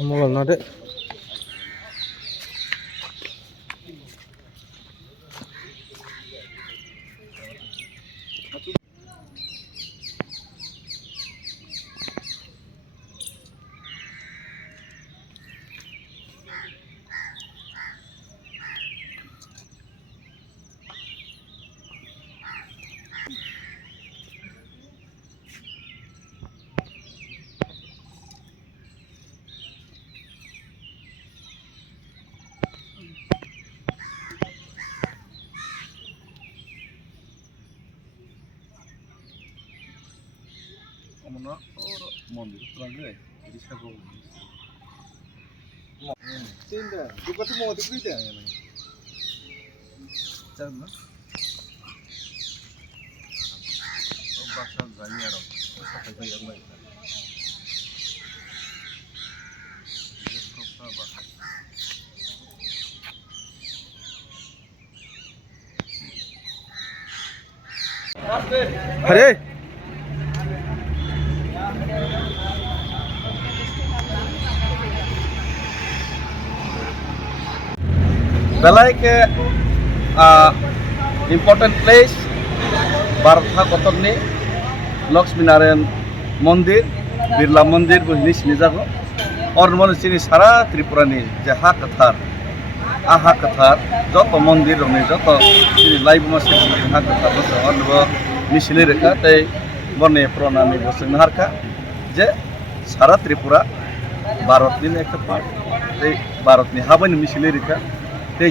Mau nade. Mona or Monday, Sunday, this have all. Tinda, you got to more to be there. Tell me. Oh, Bakshan Zaniero. What's up with the young lady? Hare. Like important place, Bharatha Kotorni, Lakshminarayan Mandir, Birla Mandir, Bujnis Nizago, or Monastery Sara, Tripurani, Jaha Kathar, Aha Kathar, Joto Mandir, Joto, Live Mosque, Hakathar, or Missionary Kate, Bone Pronami Bosinarka, Je Sara Tripura, Bharatni Ekapart, Bharatni Haban Missionary.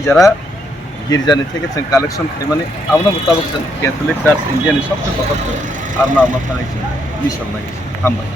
যারা গির্জানি থেকে collection মানে আপনার মোতাবেক Catholic church ইন্ডিয়ানি সবচেয়ে সতর্ক আর না আমরা mission লাগিয়েছি থামবাই